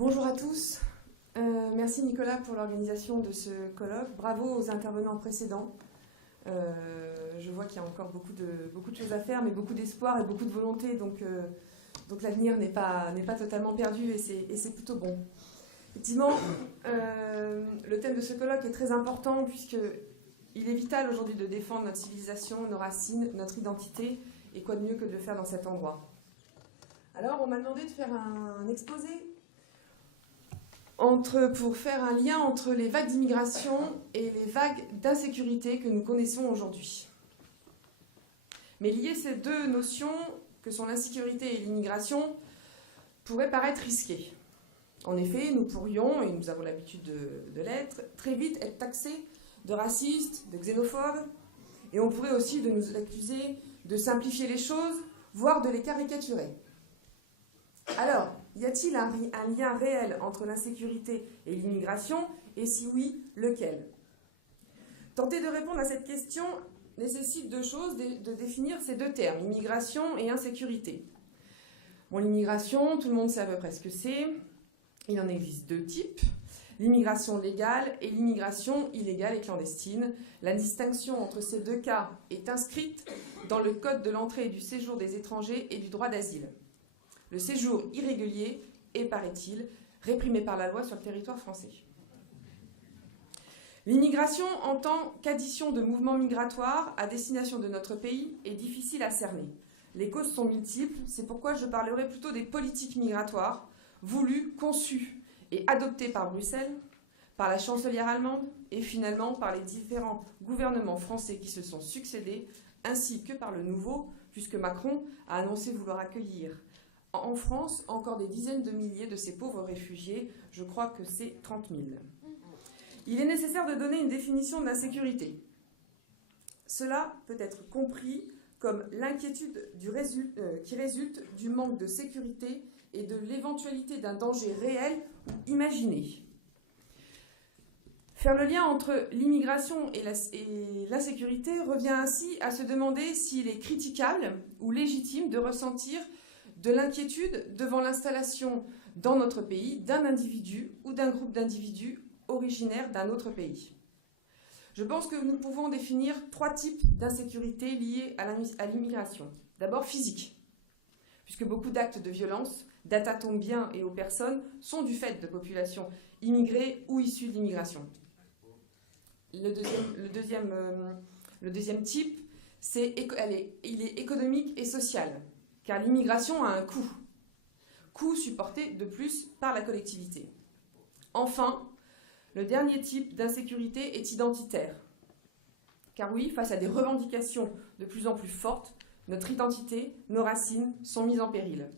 Bonjour à tous. Merci Nicolas pour l'organisation de ce colloque. Bravo aux intervenants précédents. Je vois qu'il y a encore beaucoup de choses à faire, mais beaucoup d'espoir et beaucoup de volonté. Donc l'avenir n'est pas totalement perdu et c'est plutôt bon. Effectivement, le thème de ce colloque est très important puisqu'il est vital aujourd'hui de défendre notre civilisation, nos racines, notre identité. Et quoi de mieux que de le faire dans cet endroit. Alors, on m'a demandé de faire un exposé pour faire un lien entre les vagues d'immigration et les vagues d'insécurité que nous connaissons aujourd'hui. Mais lier ces deux notions, que sont l'insécurité et l'immigration, pourrait paraître risqué. En effet, nous pourrions, et nous avons l'habitude de l'être, très vite être taxés de racistes, de xénophobes, et on pourrait aussi de nous accuser de simplifier les choses, voire de les caricaturer. Alors, y a-t-il un lien réel entre l'insécurité et l'immigration, et si oui, lequel? Tenter de répondre à cette question nécessite deux choses, de définir ces deux termes, immigration et insécurité. Bon, l'immigration, tout le monde sait à peu près ce que c'est. Il en existe deux types, l'immigration légale et l'immigration illégale et clandestine. La distinction entre ces deux cas est inscrite dans le Code de l'entrée et du séjour des étrangers et du droit d'asile. Le séjour irrégulier est, paraît-il, réprimé par la loi sur le territoire français. L'immigration en tant qu'addition de mouvements migratoires à destination de notre pays est difficile à cerner. Les causes sont multiples, c'est pourquoi je parlerai plutôt des politiques migratoires, voulues, conçues et adoptées par Bruxelles, par la chancelière allemande et finalement par les différents gouvernements français qui se sont succédés, ainsi que par le nouveau, puisque Macron a annoncé vouloir accueillir en France encore des dizaines de milliers de ces pauvres réfugiés, je crois que c'est 30 000. Il est nécessaire de donner une définition de l'insécurité. Cela peut être compris comme l'inquiétude qui résulte du manque de sécurité et de l'éventualité d'un danger réel ou imaginé. Faire le lien entre l'immigration et l'insécurité revient ainsi à se demander s'il est critiquable ou légitime de ressentir de l'inquiétude devant l'installation dans notre pays d'un individu ou d'un groupe d'individus originaires d'un autre pays. Je pense que nous pouvons définir trois types d'insécurité liés à l'immigration. D'abord physique, puisque beaucoup d'actes de violence, d'atteintes aux biens et aux personnes sont du fait de populations immigrées ou issues de l'immigration. Le deuxième type, il est économique et social, car l'immigration a un coût supporté de plus par la collectivité. Enfin, le dernier type d'insécurité est identitaire, car oui, face à des revendications de plus en plus fortes, notre identité, nos racines sont mises en péril.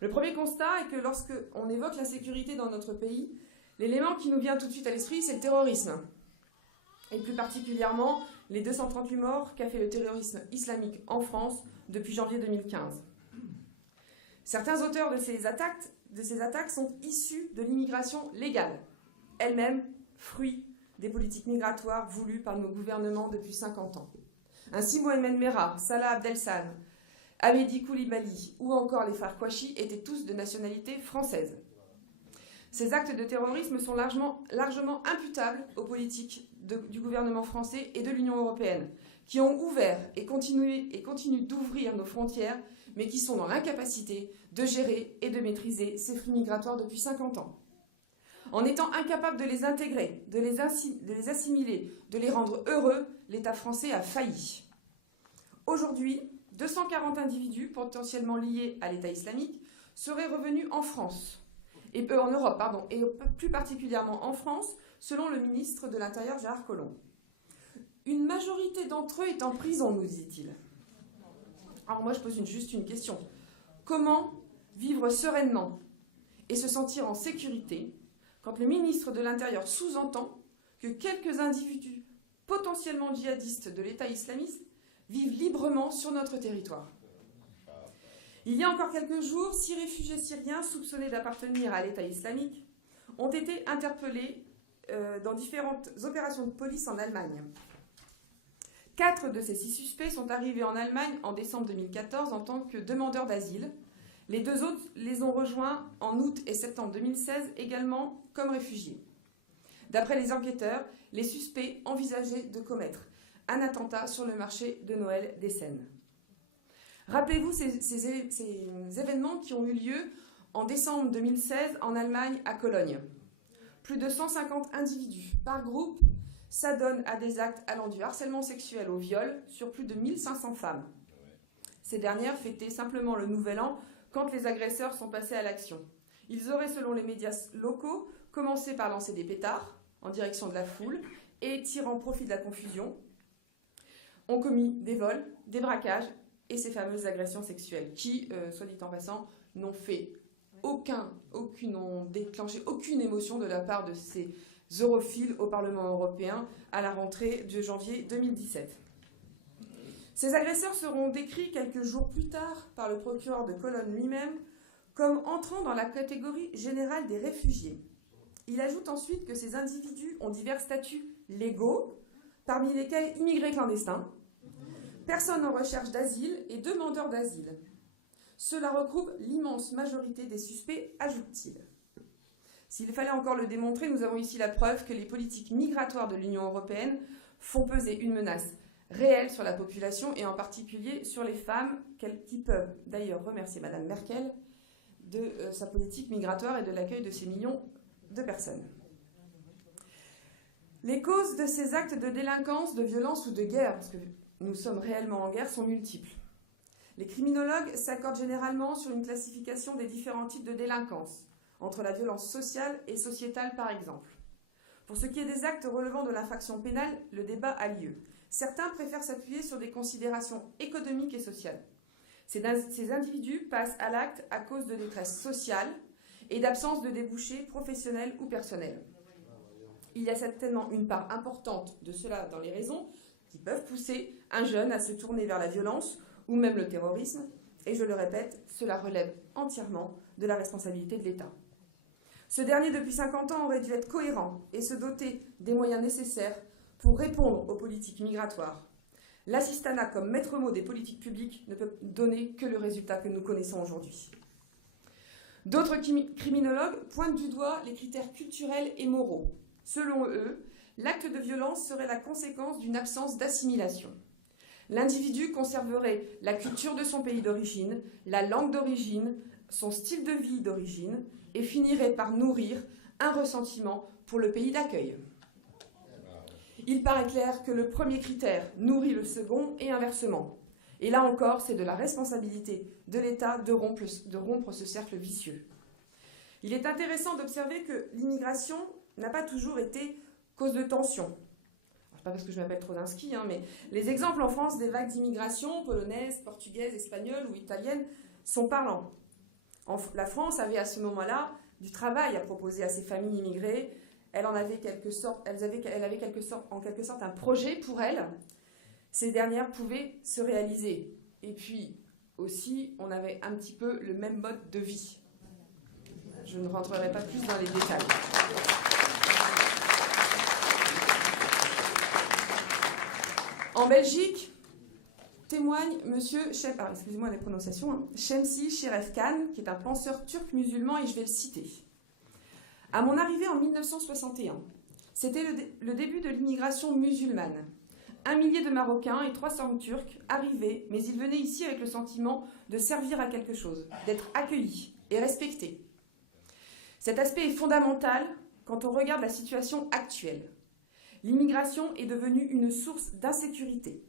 Le premier constat est que lorsque on évoque la sécurité dans notre pays, l'élément qui nous vient tout de suite à l'esprit, c'est le terrorisme. Et plus particulièrement, les 238 morts qu'a fait le terrorisme islamique en France depuis janvier 2015. Certains auteurs de ces attaques sont issus de l'immigration légale, elle-même fruit des politiques migratoires voulues par nos gouvernements depuis 50 ans. Ainsi, Mohamed Merah, Salah Abdeslam, Hamedi Koulibaly ou encore les frères Kouachi étaient tous de nationalité française. Ces actes de terrorisme sont largement imputables aux politiques du gouvernement français et de l'Union européenne, qui ont ouvert et continuent d'ouvrir nos frontières, mais qui sont dans l'incapacité de gérer et de maîtriser ces flux migratoires depuis 50 ans. En étant incapable de les intégrer, de les assimiler, de les rendre heureux, l'État français a failli. Aujourd'hui, 240 individus potentiellement liés à l'État islamique seraient revenus en France, en Europe, et plus particulièrement en France, selon le ministre de l'Intérieur Gérard Collomb. Une majorité d'entre eux est en prison, nous dit-il. Alors moi, je pose juste une question. Comment vivre sereinement et se sentir en sécurité quand le ministre de l'Intérieur sous-entend que quelques individus potentiellement djihadistes de l'État islamiste vivent librement sur notre territoire? Il y a encore quelques jours, 6 réfugiés syriens soupçonnés d'appartenir à l'État islamique ont été interpellés dans différentes opérations de police en Allemagne. 4 de ces 6 suspects sont arrivés en Allemagne en décembre 2014 en tant que demandeurs d'asile Les deux autres les ont rejoints en août et septembre 2016, également comme réfugiés. D'après les enquêteurs, les suspects envisageaient de commettre un attentat sur le marché de Noël d'Essen. Rappelez-vous ces événements qui ont eu lieu en décembre 2016 en Allemagne, à Cologne. Plus de 150 individus par groupe s'adonnent à des actes allant du harcèlement sexuel au viol sur plus de 1500 femmes. Ces dernières fêtaient simplement le Nouvel An quand les agresseurs sont passés à l'action. Ils auraient, selon les médias locaux, commencé par lancer des pétards en direction de la foule et, tirant profit de la confusion, ont commis des vols, des braquages et ces fameuses agressions sexuelles qui, soit dit en passant, n'ont déclenché aucune émotion de la part de ces europhiles au Parlement européen à la rentrée de janvier 2017. Ces agresseurs seront décrits quelques jours plus tard par le procureur de Cologne lui-même comme entrant dans la catégorie générale des réfugiés. Il ajoute ensuite que ces individus ont divers statuts légaux, parmi lesquels immigrés clandestins, personnes en recherche d'asile et demandeurs d'asile. Cela regroupe l'immense majorité des suspects, ajoute-t-il. S'il fallait encore le démontrer, nous avons ici la preuve que les politiques migratoires de l'Union européenne font peser une menace réelle sur la population et en particulier sur les femmes, qui peuvent d'ailleurs remercier Mme Merkel de sa politique migratoire et de l'accueil de ces millions de personnes. Les causes de ces actes de délinquance, de violence ou de guerre, parce que nous sommes réellement en guerre, sont multiples. Les criminologues s'accordent généralement sur une classification des différents types de délinquance, entre la violence sociale et sociétale par exemple. Pour ce qui est des actes relevant de l'infraction pénale, le débat a lieu. Certains préfèrent s'appuyer sur des considérations économiques et sociales. Ces individus passent à l'acte à cause de détresse sociale et d'absence de débouchés professionnels ou personnels. Il y a certainement une part importante de cela dans les raisons qui peuvent pousser un jeune à se tourner vers la violence ou même le terrorisme, et je le répète, cela relève entièrement de la responsabilité de l'État. Ce dernier, depuis 50 ans, aurait dû être cohérent et se doter des moyens nécessaires pour répondre aux politiques migratoires. L'assistanat comme maître mot des politiques publiques ne peut donner que le résultat que nous connaissons aujourd'hui. D'autres criminologues pointent du doigt les critères culturels et moraux. Selon eux, l'acte de violence serait la conséquence d'une absence d'assimilation. L'individu conserverait la culture de son pays d'origine, la langue d'origine, son style de vie d'origine, et finirait par nourrir un ressentiment pour le pays d'accueil. Il paraît clair que le premier critère nourrit le second et inversement. Et là encore, c'est de la responsabilité de l'État de rompre ce cercle vicieux. Il est intéressant d'observer que l'immigration n'a pas toujours été cause de tension. Pas parce que je m'appelle Trozinski, mais les exemples en France des vagues d'immigration, polonaises, portugaises, espagnoles ou italiennes, sont parlants. La France avait à ce moment-là du travail à proposer à ces familles immigrées. Elle avait en quelque sorte un projet pour elles. Ces dernières pouvaient se réaliser. Et puis aussi, on avait un petit peu le même mode de vie. Je ne rentrerai pas plus dans les détails. En Belgique, témoigne Şemsi Şerefkan, qui est un penseur turc musulman, et je vais le citer. À mon arrivée en 1961, c'était le début de l'immigration musulmane. 1 millier de Marocains et 300 Turcs arrivaient, mais ils venaient ici avec le sentiment de servir à quelque chose, d'être accueillis et respectés. Cet aspect est fondamental quand on regarde la situation actuelle. L'immigration est devenue une source d'insécurité.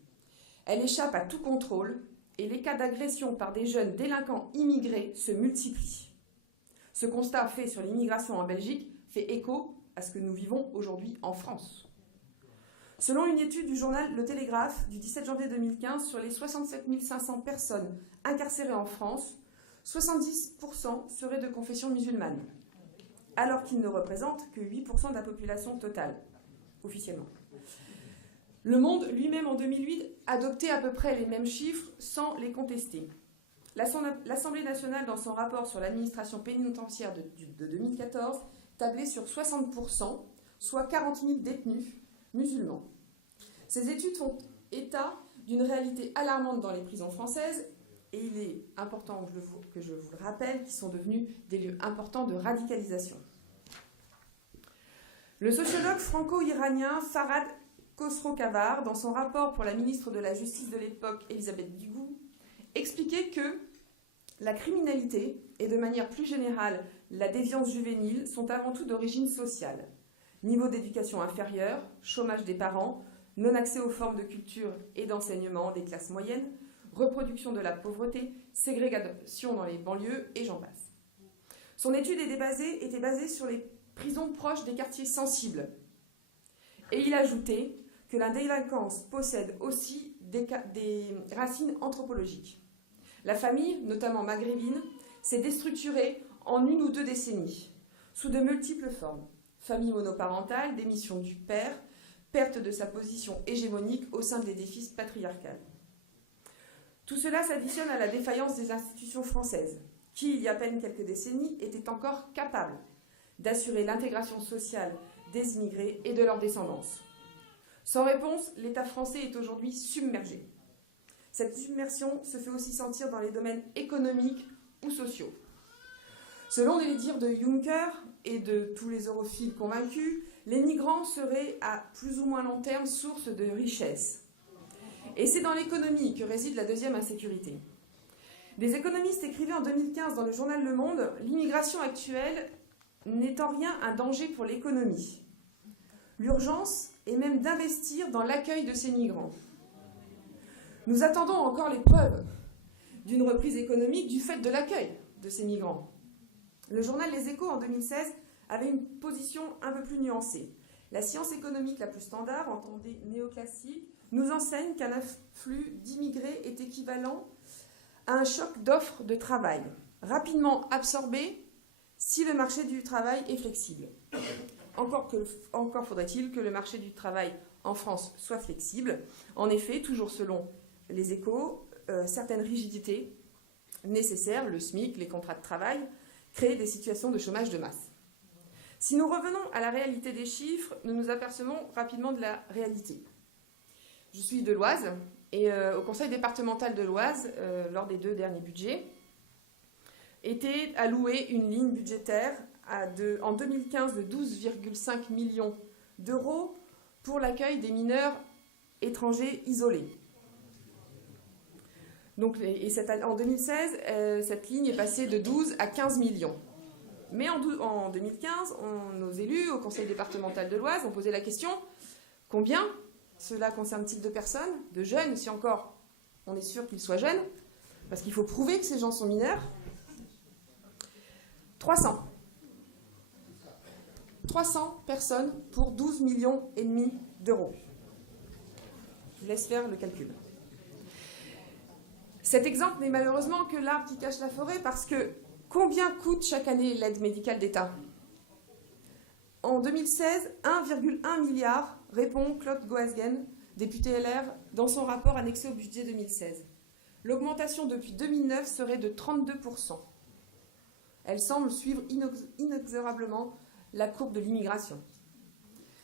Elle échappe à tout contrôle et les cas d'agression par des jeunes délinquants immigrés se multiplient. Ce constat fait sur l'immigration en Belgique fait écho à ce que nous vivons aujourd'hui en France. Selon une étude du journal Le Télégraphe du 17 janvier 2015, sur les 67 500 personnes incarcérées en France, 70% seraient de confession musulmane, alors qu'ils ne représentent que 8% de la population totale, officiellement. Le Monde lui-même en 2008 adoptait à peu près les mêmes chiffres sans les contester. L'Assemblée nationale, dans son rapport sur l'administration pénitentiaire de 2014, tablait sur 60%, soit 40 000 détenus musulmans. Ces études font état d'une réalité alarmante dans les prisons françaises et il est important que je vous le rappelle, qui sont devenus des lieux importants de radicalisation. Le sociologue franco-iranien Farhad Khosrow-Kavar, dans son rapport pour la ministre de la Justice de l'époque, Elisabeth Dugou, expliquait que la criminalité et de manière plus générale la déviance juvénile sont avant tout d'origine sociale. Niveau d'éducation inférieur, chômage des parents, non-accès aux formes de culture et d'enseignement des classes moyennes, reproduction de la pauvreté, ségrégation dans les banlieues et j'en passe. Son étude était basée sur les prisons proches des quartiers sensibles. Et il ajoutait que la délinquance possède aussi des racines anthropologiques. La famille, notamment maghrébine, s'est déstructurée en 1 ou 2 décennies, sous de multiples formes. Famille monoparentale, démission du père, perte de sa position hégémonique au sein de l'édifice patriarcal. Tout cela s'additionne à la défaillance des institutions françaises, qui, il y a à peine quelques décennies, étaient encore capables d'assurer l'intégration sociale des immigrés et de leur descendance. Sans réponse, l'État français est aujourd'hui submergé. Cette submersion se fait aussi sentir dans les domaines économiques ou sociaux. Selon les dires de Juncker et de tous les europhiles convaincus, les migrants seraient à plus ou moins long terme source de richesse. Et c'est dans l'économie que réside la deuxième insécurité. Des économistes écrivaient en 2015 dans le journal Le Monde « L'immigration actuelle n'est en rien un danger pour l'économie. L'urgence est même d'investir dans l'accueil de ces migrants. Nous attendons encore les preuves d'une reprise économique du fait de l'accueil de ces migrants. » Le journal Les Échos, en 2016, avait une position un peu plus nuancée. La science économique la plus standard, entendez néoclassique, nous enseigne qu'un afflux d'immigrés est équivalent à un choc d'offres de travail, rapidement absorbé si le marché du travail est flexible. Encore faudrait-il que le marché du travail en France soit flexible. En effet, toujours selon Les Échos, certaines rigidités nécessaires, le SMIC, les contrats de travail, créent des situations de chômage de masse. Si nous revenons à la réalité des chiffres, nous nous apercevons rapidement de la réalité. Je suis de l'Oise et au conseil départemental de l'Oise, lors des 2 derniers budgets, était allouée une ligne budgétaire en 2015 de 12,5 millions d'euros pour l'accueil des mineurs étrangers isolés. Donc, en 2016, cette ligne est passée de 12 à 15 millions. Mais en 2015, nos élus au conseil départemental de l'Oise ont posé la question « Combien cela concerne-t-il de personnes, de jeunes, si encore on est sûr qu'ils soient jeunes, parce qu'il faut prouver que ces gens sont mineurs ?» 300. 300 personnes pour 12,5 millions d'euros. Je vous laisse faire le calcul. Cet exemple n'est malheureusement que l'arbre qui cache la forêt, parce que combien coûte chaque année l'aide médicale d'État ? En 2016, 1,1 milliard, répond Claude Goasguen, député LR, dans son rapport annexé au budget 2016. L'augmentation depuis 2009 serait de 32%. Elle semble suivre inexorablement la courbe de l'immigration.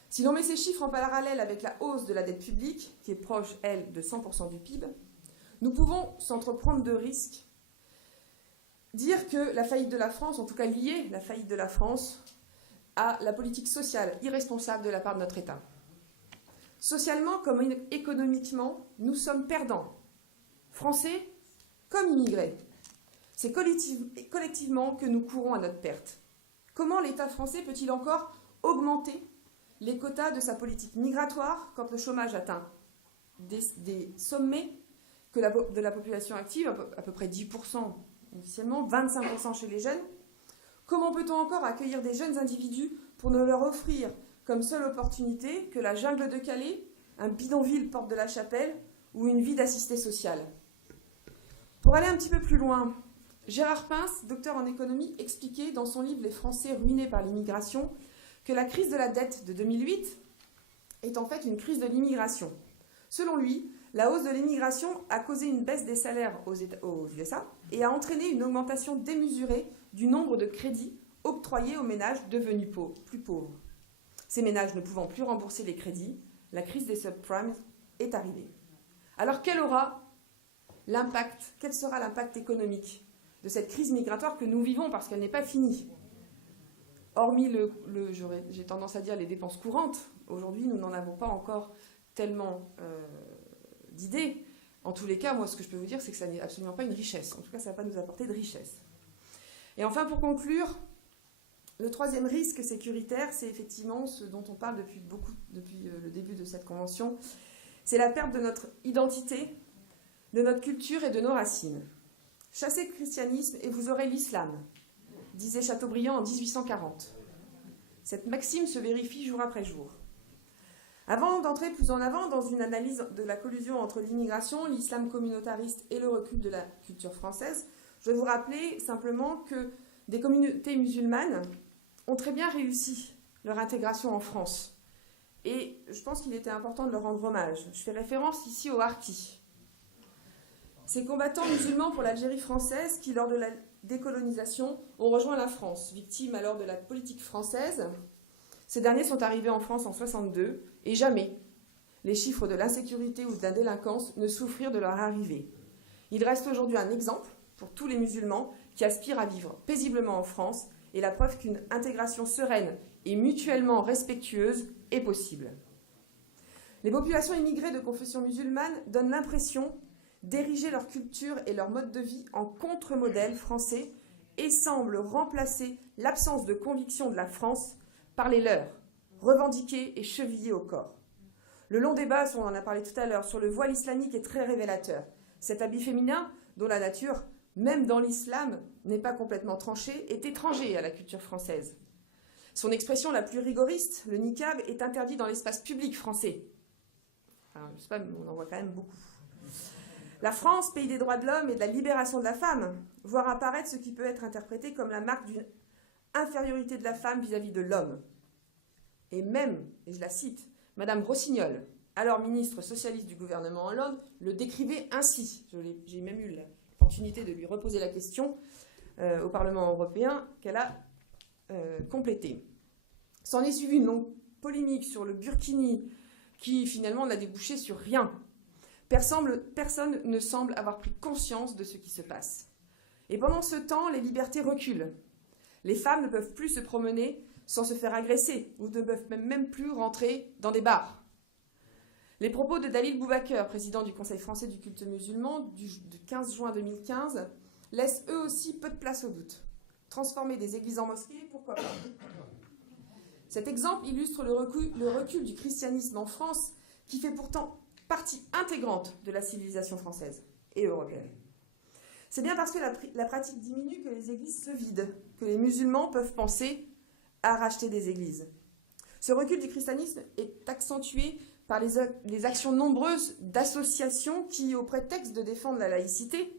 Si l'on met ces chiffres en parallèle avec la hausse de la dette publique, qui est proche, elle, de 100% du PIB, nous pouvons s'entreprendre de risques. Dire que la faillite de la France, en tout cas lier la faillite de la France à la politique sociale irresponsable de la part de notre État. Socialement comme économiquement, nous sommes perdants, français comme immigrés. C'est collectivement que nous courons à notre perte. Comment l'État français peut-il encore augmenter les quotas de sa politique migratoire quand le chômage atteint des sommets de la population active, à peu près 10% initialement, 25% chez les jeunes? Comment peut-on encore accueillir des jeunes individus pour ne leur offrir comme seule opportunité que la jungle de Calais, un bidonville porte de la Chapelle ou une vie d'assisté social? Pour aller un petit peu plus loin, Gérard Pince, docteur en économie, expliquait dans son livre « Les Français ruinés par l'immigration » que la crise de la dette de 2008 est en fait une crise de l'immigration. Selon lui, la hausse de l'immigration a causé une baisse des salaires aux USA et a entraîné une augmentation démesurée du nombre de crédits octroyés aux ménages devenus plus pauvres. Ces ménages ne pouvant plus rembourser les crédits, la crise des subprimes est arrivée. Alors quelle aura l'impact, quel sera l'impact économique de cette crise migratoire que nous vivons parce qu'elle n'est pas finie. Hormis j'ai tendance à dire les dépenses courantes, aujourd'hui nous n'en avons pas encore tellement d'idées. En tous les cas, moi ce que je peux vous dire c'est que ça n'est absolument pas une richesse. En tout cas ça ne va pas nous apporter de richesse. Et enfin pour conclure, le troisième risque sécuritaire, c'est effectivement ce dont on parle depuis le début de cette convention, c'est la perte de notre identité, de notre culture et de nos racines. Chassez le christianisme et vous aurez l'islam, disait Chateaubriand en 1840. Cette maxime se vérifie jour après jour. Avant d'entrer plus en avant dans une analyse de la collusion entre l'immigration, l'islam communautariste et le recul de la culture française, je vais vous rappeler simplement que des communautés musulmanes ont très bien réussi leur intégration en France. Et je pense qu'il était important de leur rendre hommage. Je fais référence ici aux harkis. Ces combattants musulmans pour l'Algérie française qui, lors de la décolonisation, ont rejoint la France, victimes alors de la politique française. Ces derniers sont arrivés en France en 1962 et jamais les chiffres de l'insécurité ou de la délinquance ne souffrirent de leur arrivée. Il reste aujourd'hui un exemple pour tous les musulmans qui aspirent à vivre paisiblement en France et la preuve qu'une intégration sereine et mutuellement respectueuse est possible. Les populations immigrées de confession musulmane donnent l'impression d'ériger leur culture et leur mode de vie en contre-modèle français et semblent remplacer l'absence de conviction de la France par les leurs, revendiqués et chevillés au corps. Le long débat, on en a parlé tout à l'heure, sur le voile islamique est très révélateur. Cet habit féminin, dont la nature, même dans l'islam, n'est pas complètement tranchée, est étranger à la culture française. Son expression la plus rigoriste, le niqab, est interdit dans l'espace public français. Enfin, je sais pas, mais on en voit quand même beaucoup. La France, pays des droits de l'homme et de la libération de la femme, voit apparaître ce qui peut être interprété comme la marque d'une infériorité de la femme vis-à-vis de l'homme. Et même, et je la cite, Madame Rossignol, alors ministre socialiste du gouvernement Hollande, le décrivait ainsi. J'ai même eu l'opportunité de lui reposer la question au Parlement européen qu'elle a complétée. S'en est suivi une longue polémique sur le burkini qui finalement n'a débouché sur rien. Personne ne semble avoir pris conscience de ce qui se passe. Et pendant ce temps, les libertés reculent. Les femmes ne peuvent plus se promener sans se faire agresser ou ne peuvent même plus rentrer dans des bars. Les propos de Dalil Boubaker, président du Conseil français du culte musulman du 15 juin 2015, laissent eux aussi peu de place au doute. Transformer des églises en mosquées, pourquoi pas? Cet exemple illustre le recul du christianisme en France qui fait pourtant partie intégrante de la civilisation française et européenne. C'est bien parce que la pratique diminue que les églises se vident, que les musulmans peuvent penser à racheter des églises. Ce recul du christianisme est accentué par les actions nombreuses d'associations qui, au prétexte de défendre la laïcité,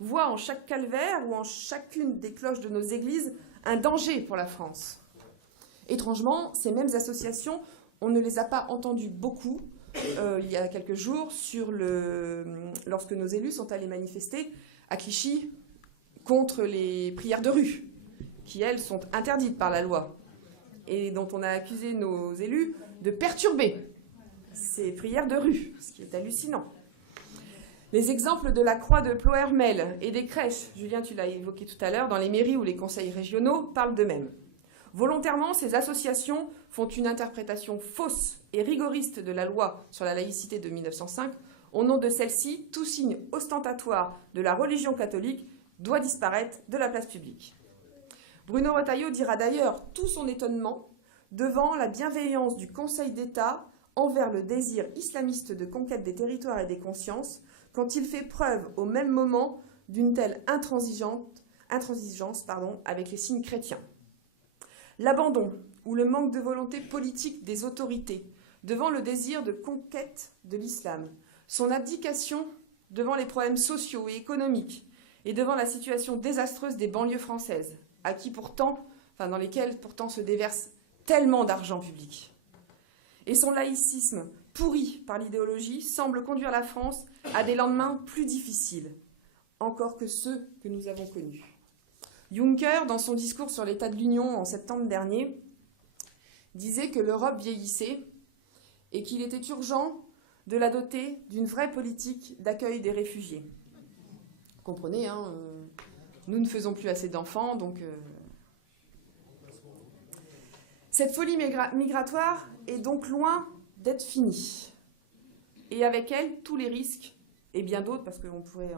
voient en chaque calvaire ou en chacune des cloches de nos églises un danger pour la France. Étrangement, ces mêmes associations, on ne les a pas entendues beaucoup il y a quelques jours lorsque nos élus sont allés manifester à Clichy contre les prières de rue, qui, elles, sont interdites par la loi, et dont on a accusé nos élus de perturber ces prières de rue, ce qui est hallucinant. Les exemples de la croix de Ploërmel et des crèches, Julien, tu l'as évoqué tout à l'heure, dans les mairies ou les conseils régionaux, parlent d'eux-mêmes. Volontairement, ces associations font une interprétation fausse et rigoriste de la loi sur la laïcité de 1905. Au nom de celle-ci, tout signe ostentatoire de la religion catholique doit disparaître de la place publique. Bruno Retailleau dira d'ailleurs tout son étonnement devant la bienveillance du Conseil d'État envers le désir islamiste de conquête des territoires et des consciences quand il fait preuve au même moment d'une telle intransigeance avec les signes chrétiens. L'abandon ou le manque de volonté politique des autorités devant le désir de conquête de l'islam, son abdication devant les problèmes sociaux et économiques et devant la situation désastreuse des banlieues françaises, dans lesquelles pourtant se déverse tellement d'argent public. Et son laïcisme, pourri par l'idéologie, semble conduire la France à des lendemains plus difficiles, encore que ceux que nous avons connus. Juncker, dans son discours sur l'état de l'Union en septembre dernier, disait que l'Europe vieillissait et qu'il était urgent de la doter d'une vraie politique d'accueil des réfugiés. comprenez, hein, nous ne faisons plus assez d'enfants, donc... Cette folie migratoire est donc loin d'être finie. Et avec elle, tous les risques, et bien d'autres, parce qu'on pourrait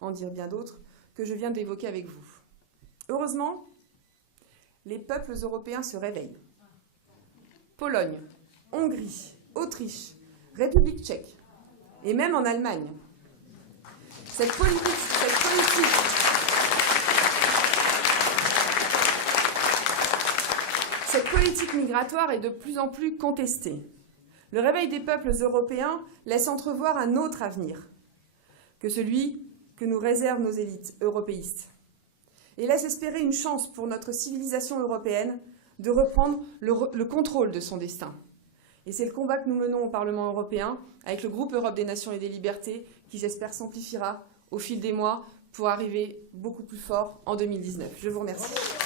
en dire bien d'autres, que je viens d'évoquer avec vous. Heureusement, les peuples européens se réveillent. Pologne, Hongrie, Autriche, République tchèque, et même en Allemagne. Cette politique migratoire est de plus en plus contestée. Le réveil des peuples européens laisse entrevoir un autre avenir que celui que nous réservent nos élites européistes et laisse espérer une chance pour notre civilisation européenne de reprendre le contrôle de son destin. Et c'est le combat que nous menons au Parlement européen avec le groupe Europe des Nations et des Libertés qui, j'espère, s'amplifiera au fil des mois pour arriver beaucoup plus fort en 2019. Je vous remercie.